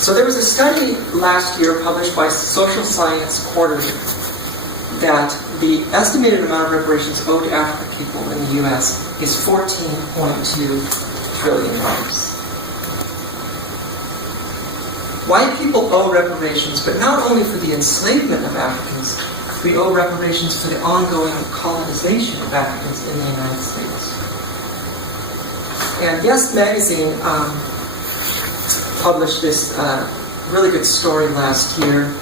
So there was a study last year published by Social Science Quarterly that the estimated amount of reparations owed to African people in the U.S. is $14.2 trillion. White people owe reparations, but not only for the enslavement of Africans, we owe reparations for the ongoing colonization of Africans in the United States. And Yes Magazine published this really good story last year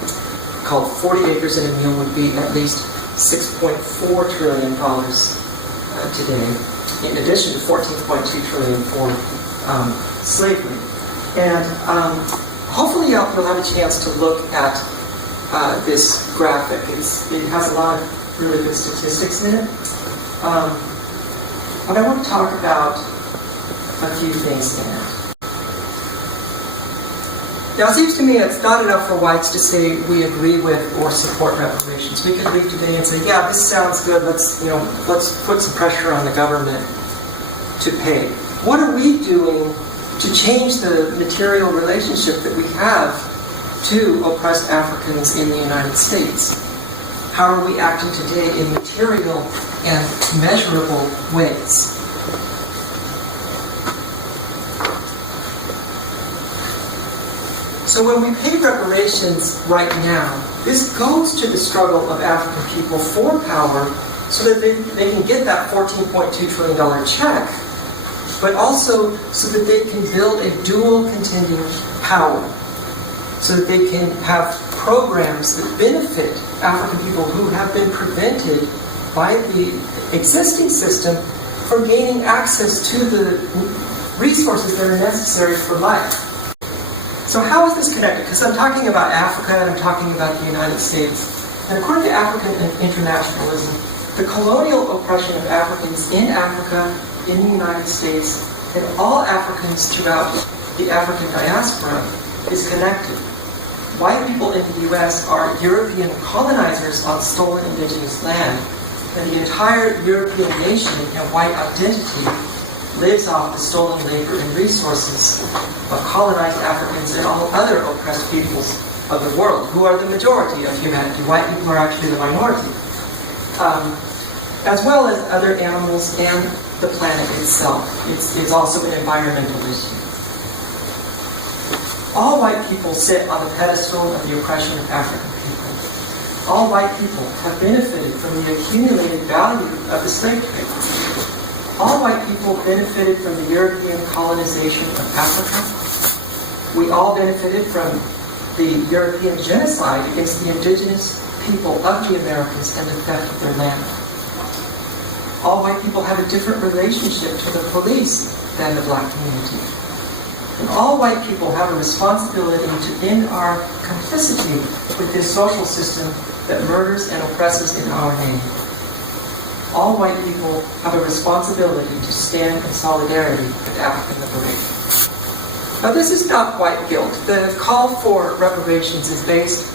called 40 Acres and a Mule would be at least $6.4 trillion today, in addition to $14.2 trillion for slavery. And hopefully you'll have a chance to look at this graphic. It has a lot of really good statistics in it. But I want to talk about a few things in it. Now, it seems to me it's not enough for whites to say we agree with or support reparations. We could leave today and say, yeah, this sounds good. Let's put some pressure on the government to pay. What are we doing to change the material relationship that we have to oppressed Africans in the United States? How are we acting today in material and measurable ways? So when we pay reparations right now, this goes to the struggle of African people for power so that they can get that $14.2 trillion check, but also so that they can build a dual contending power, so that they can have programs that benefit African people who have been prevented by the existing system from gaining access to the resources that are necessary for life. So how is this connected? Because I'm talking about Africa and I'm talking about the United States. And according to African internationalism, the colonial oppression of Africans in Africa, in the United States, and all Africans throughout the African diaspora is connected. White people in the U.S. are European colonizers on stolen indigenous land, and the entire European nation and white identity lives off the stolen labor and resources of colonized Africans and all other oppressed peoples of the world, who are the majority of humanity. White people are actually the minority. As well as other animals and the planet itself. It's also an environmental issue. All white people sit on the pedestal of the oppression of African people. All white people have benefited from the accumulated value of the slave trade. All white people benefited from the European colonization of Africa. We all benefited from the European genocide against the indigenous people of the Americas and the theft of their land. All white people have a different relationship to the police than the black community. And all white people have a responsibility to end our complicity with this social system that murders and oppresses in our name. All white people have a responsibility to stand in solidarity with African liberation. Now, this is not white guilt. The call for reparations is based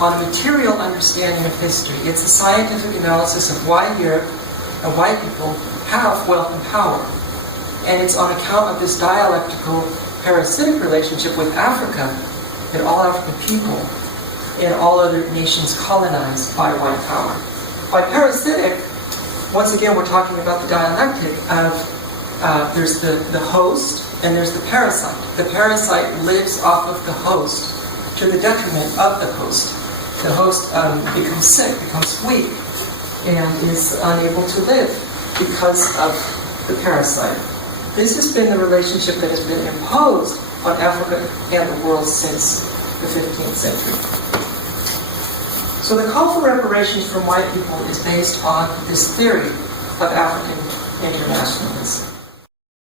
on a material understanding of history. It's a scientific analysis of why Europe and white people have wealth and power. And it's on account of this dialectical parasitic relationship with Africa and all African people and all other nations colonized by white power. By parasitic, once again, we're talking about the dialectic of there's the host and there's the parasite. The parasite lives off of the host to the detriment of the host. The host becomes sick, becomes weak, and is unable to live because of the parasite. This has been the relationship that has been imposed on Africa and the world since the 15th century. So the call for reparations from white people is based on this theory of African internationalism.